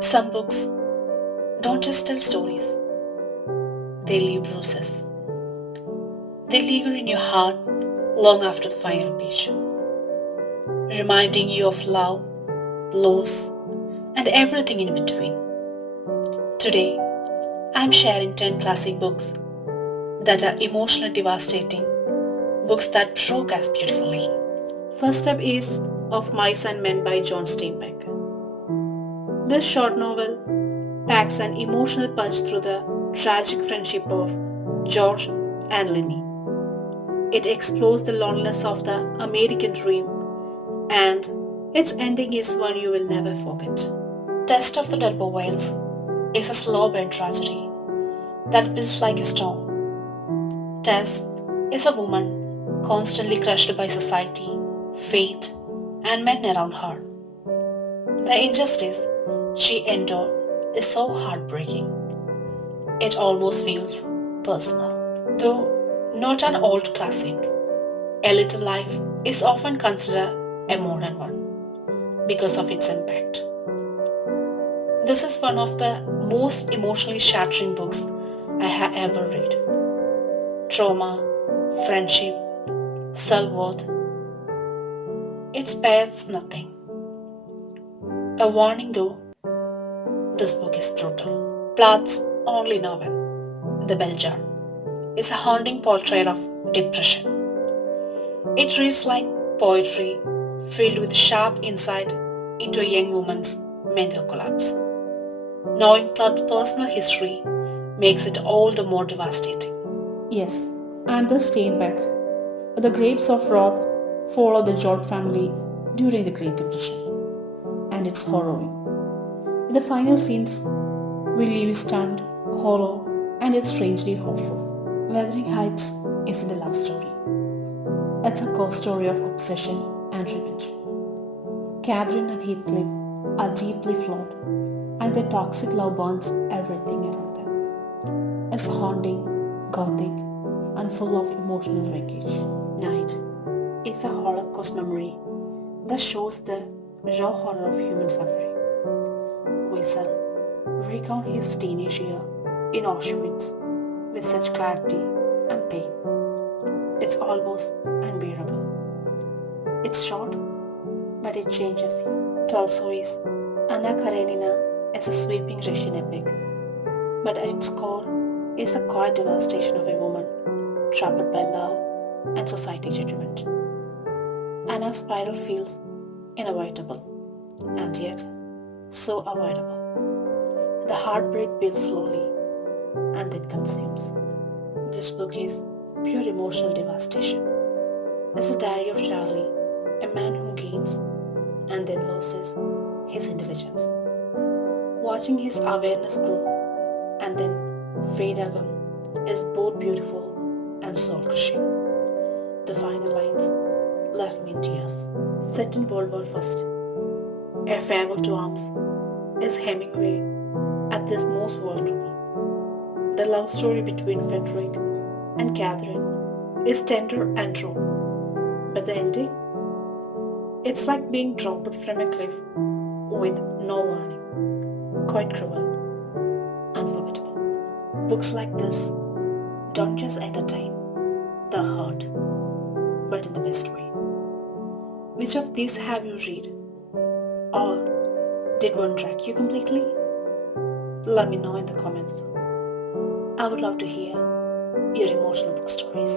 Some books don't just tell stories, they leave bruises. They linger in your heart long after the final page, reminding you of love, loss, and everything in between. Today, I'm sharing 10 classic books that are emotionally devastating, books that broke us beautifully. First up is Of Mice and Men by John Steinbeck. This short novel packs an emotional punch through the tragic friendship of George and Lenny. It explores the loneliness of the American dream, and its ending is one you will never forget. Test of the Delbo Whales is a slow burn tragedy that builds like a storm. Tess is a woman constantly crushed by society, fate, and men around her. The injustice she endured is so heartbreaking. It almost feels personal. Though not an old classic, A Little Life is often considered a modern one because of its impact. This is one of the most emotionally shattering books I have ever read. Trauma, friendship, self-worth, it spares nothing. A warning though, this book is brutal. Plath's only novel, The Bell Jar, is a haunting portrait of depression. It reads like poetry filled with sharp insight into a young woman's mental collapse. Knowing Plath's personal history makes it all the more devastating. Yes, and the Steinbeck. The Grapes of Wrath follow the George family during the Great Depression, and it's harrowing. In the final scenes, we leave you stunned, hollow, and yet strangely hopeful. Wuthering Heights isn't a love story. It's a ghost story of obsession and revenge. Catherine and Heathcliff are deeply flawed, and their toxic love burns everything around them. It's haunting, gothic, and full of emotional wreckage. Night is a Holocaust memory that shows the raw horror of human suffering. Wiesel recounts his teenage year in Auschwitz with such clarity and pain. It's almost unbearable. It's short, but it changes you. Tolstoy's Anna Karenina is a sweeping Russian epic, but at its core is the quiet devastation of a woman trapped by love and society judgment. Anna's spiral feels inevitable, and yet so avoidable. The heartbreak builds slowly and then consumes. This book is pure emotional devastation. It's the diary of Charlie, a man who gains and then loses his intelligence. Watching his awareness grow and then fade again is both beautiful and soul-crushing. The final lines left me in tears. Set in World War I, A Farewell to Arms is Hemingway at this most vulnerable. The love story between Frederick and Catherine is tender and true, but the ending? It's like being dropped from a cliff with no warning. Quite cruel, unforgettable. Books like this don't just entertain, they hurt, but in the best way. Which of these have you read? Or did one drag you completely? Let me know in the comments. I would love to hear your emotional book stories.